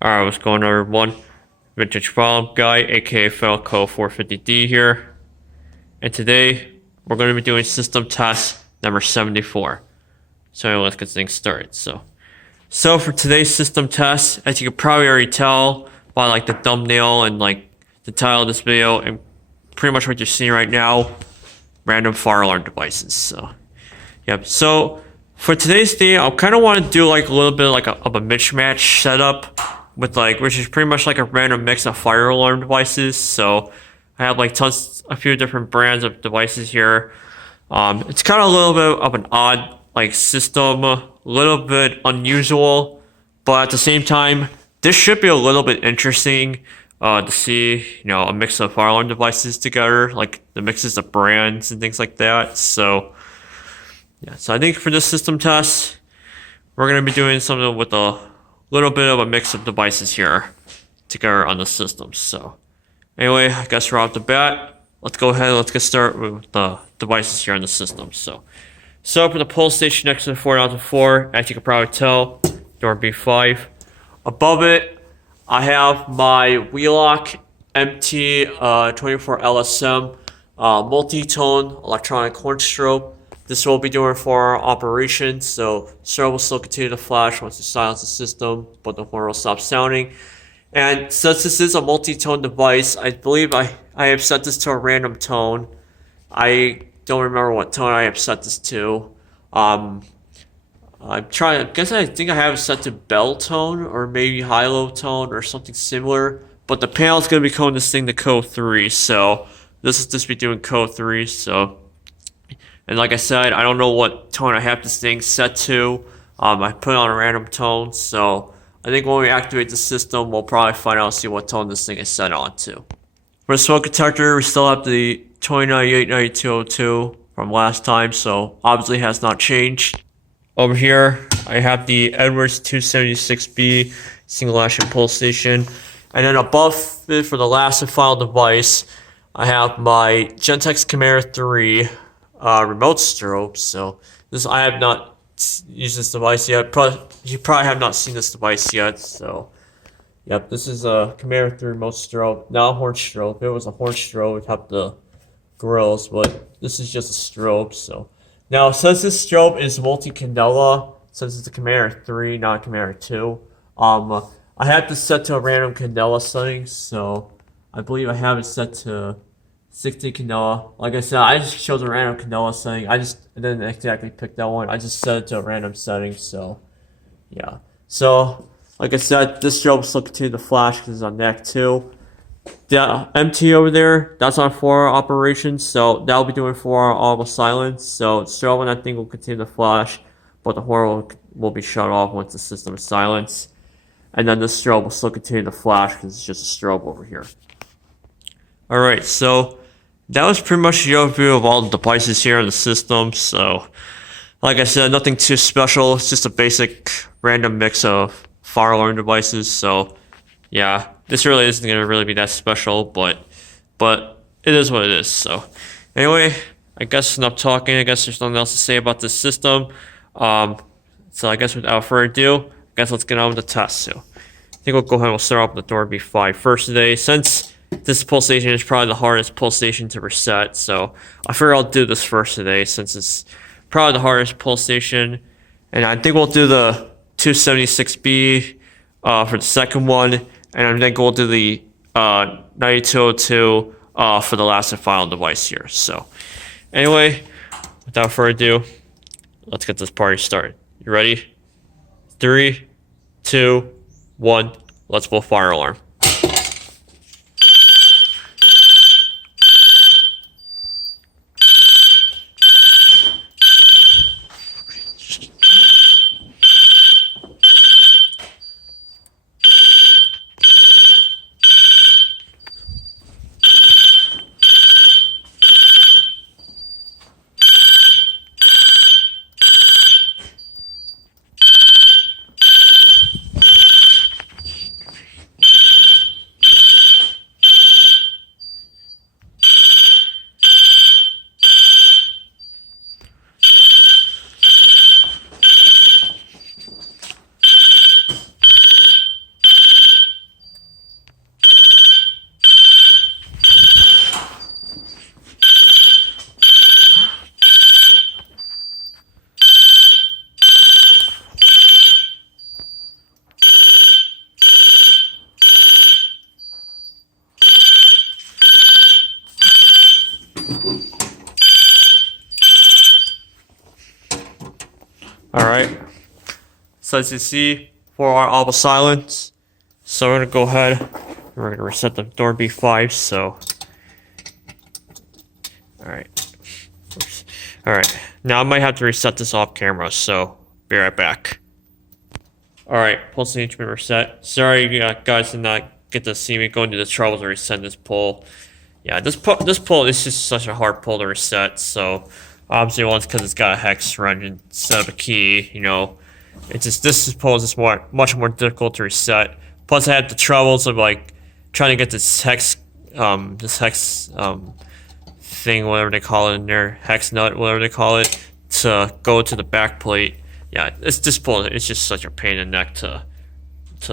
Alright, what's going on everyone? Vintage Problem Guy, aka Falco 450D here. And today, we're going to be doing system test number 74. So anyway, let's get things started. So for today's system test, as you can probably already tell by like the thumbnail and like the title of this video, and pretty much what you're seeing right now, random fire alarm devices. So for today's thing, I kind of want to do like a little bit like of a mismatch setup with like, which is pretty much like a random mix of fire alarm devices. So I have like a few different brands of devices here. It's kind of a little bit of an odd like system, a little bit unusual, but at the same time, this should be a little bit interesting to see, a mix of fire alarm devices together, like the mixes of brands and things like that. So I think for this system test, we're going to be doing something with a little bit of a mix of devices here together on the system. So anyway, I guess right off the bat, let's go ahead and let's get started with the devices here on the system. So for the pull station next to the 4004, as you can probably tell, door B5. Above it, I have my wheelock MT24 LSM multi-tone electronic horn strobe. This will be doing for our operation, so strobe will still continue to flash once you silence the system, but the horn will stop sounding. And since this is a multi-tone device, I believe I have set this to a random tone. I don't remember what tone I have set this to. I think I have it set to bell tone or maybe high-low tone or something similar. But the panel is going to be coding this thing to code 3, so this is just be doing code 3, so. And like I said, I don't know what tone I have this thing set to. I put it on a random tone, so I think when we activate the system, we'll probably find out, see what tone this thing is set on to. For the smoke detector, we still have the 2098-9202 from last time, so obviously has not changed. Over here, I have the Edwards 276B single action pull station. And then above it for the last and final device, I have my Gentex Chimera 3 remote strobe. So I have not used this device yet. You probably have not seen this device yet. So yep, this is a Chimera 3 remote strobe, not a horn strobe. If it was a horn strobe, it'd have the grills, but this is just a strobe. So now, since this strobe is multi-candela, since it's a Chimera 3, not a Chimera 2, I have to set to a random candela setting. So I believe I have it set to 60 candela. Like I said, I just chose a random candela setting. I didn't exactly pick that one. I just set it to a random setting. So yeah. So like I said, this strobe will still continue to flash because it's on neck 2. The MT over there, that's on 4-hour operations, so that'll be doing 4-hour audible silence. So strobe on that thing will continue to flash, but the horn will be shut off once the system is silenced. And then this strobe will still continue to flash because it's just a strobe over here. Alright, so that was pretty much the overview of all the devices here in the system. So like I said, nothing too special. It's just a basic random mix of fire alarm devices. So yeah, this really isn't going to really be that special, but it is what it is. So anyway, I guess enough talking. I guess there's nothing else to say about this system. So I guess without further ado, I guess let's get on with the test. So I think we'll go ahead and we'll start off with the door B5 first today, since this pull station is probably the hardest pull station to reset. So I figure I'll do this first today, since it's probably the hardest pull station. And I think we'll do the 276B for the second one. And I think we'll do the 9202 for the last and final device here. So anyway, without further ado, let's get this party started. You ready? 3, 2, 1, let's blow fire alarm. Alright, so as you see, for our audible silence, so we're gonna go ahead and we're gonna reset the door B5, so. Alright. Alright, now I might have to reset this off camera, so be right back. Alright, pulse instrument reset. Sorry guys did not get to see me going through the trouble to reset this pull. Yeah, this pull is just such a hard pull to reset, so obviously once because it's got a hex wrench instead of a key, you know, it's just this pull is just much more difficult to reset. Plus I had the troubles of like trying to get this hex thing, whatever they call it in there, hex nut, whatever they call it, to go to the back plate. Yeah, this pull, it's just such a pain in the neck to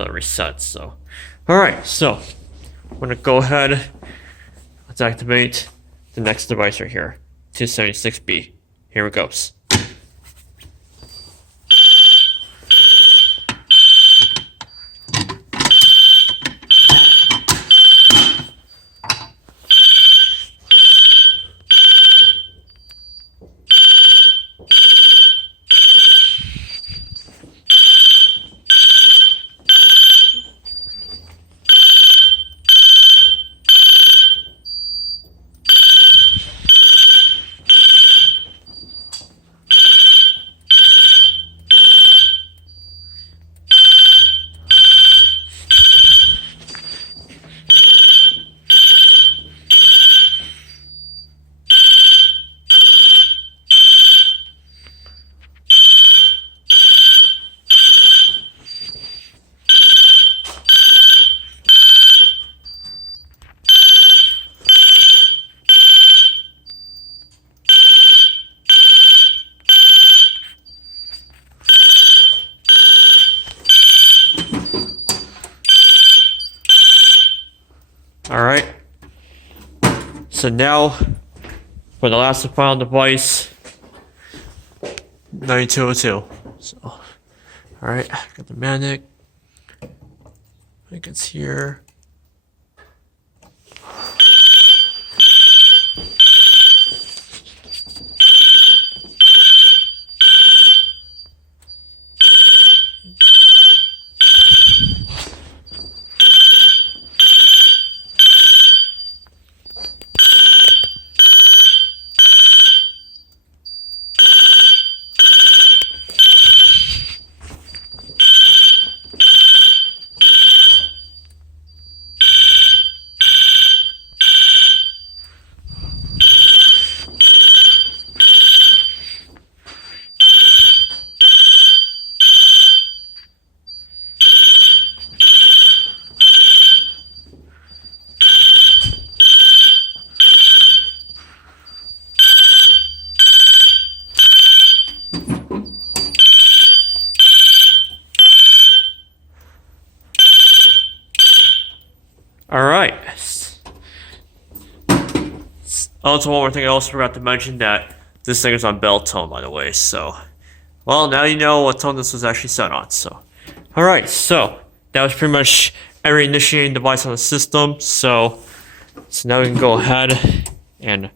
reset. So, all right, so I'm gonna go ahead. Let's activate the next device right here, 276B. Here it goes. Alright, so now for the last and final device, 9202. So, alright, got the magnet. I think it's here. Alright. Also, one more thing I also forgot to mention that this thing is on bell tone, by the way, so. Well, now you know what tone this was actually set on, so. Alright, so that was pretty much every initiating device on the system, so now we can go ahead and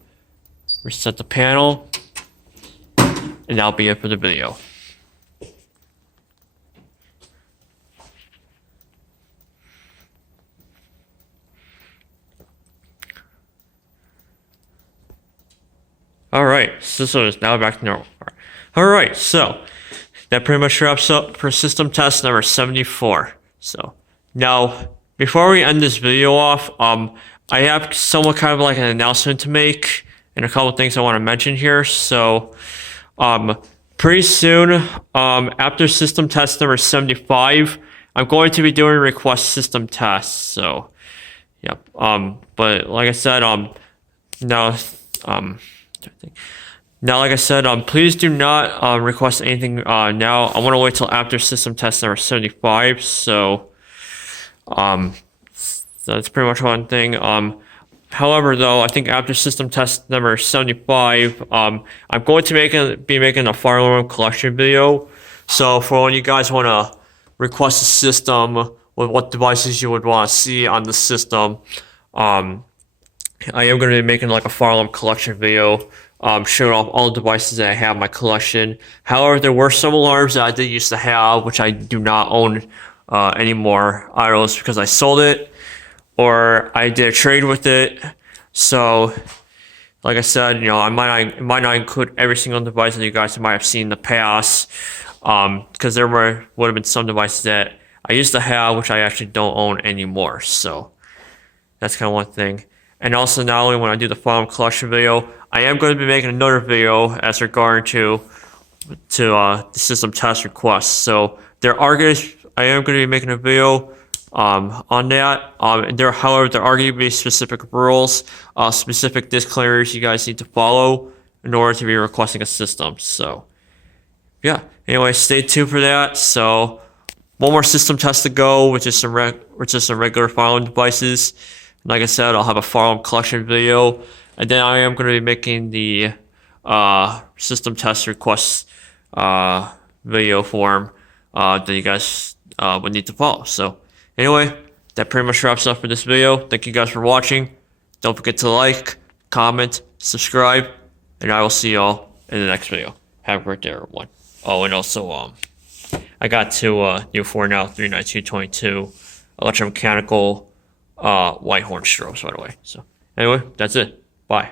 reset the panel, and that'll be it for the video. Alright, system is now back to normal. Alright, so that pretty much wraps up for system test number 74. So now, before we end this video off, I have somewhat kind of like an announcement to make and a couple things I want to mention here. So pretty soon, after system test number 75, I'm going to be doing request system tests. So yep. But like I said, now like I said, please do not request anything now. I want to wait till after system test number 75. So that's pretty much one thing. However, though, I think after system test number 75, I'm going to be making a fire alarm collection video. So for when you guys want to request a system with what devices you would want to see on the system, I am going to be making like a fire alarm collection video showing off all the devices that I have in my collection. However, there were some alarms that I did used to have, which I do not own anymore. Either it was because I sold it or I did a trade with it. So, like I said, I might not include every single device that you guys might have seen in the past, because would have been some devices that I used to have, which I actually don't own anymore. So that's kind of one thing. And also, not only when I do the firearm collection video, I am going to be making another video as regard to the system test requests. So I am going to be making a video on that. However, there are going to be specific rules, specific disclaimers you guys need to follow in order to be requesting a system. So, yeah. Anyway, stay tuned for that. So, one more system test to go, which is some regular firearm devices. Like I said, I'll have a firearm collection video, and then I am going to be making the system test request video form that you guys would need to follow. So anyway, that pretty much wraps up for this video. Thank you guys for watching. Don't forget to like, comment, subscribe, and I will see y'all in the next video. Have a great day, everyone. Oh, and also, I got two new 4Now 39222 electromechanical white horn strobes, by the way. So anyway, that's it. Bye.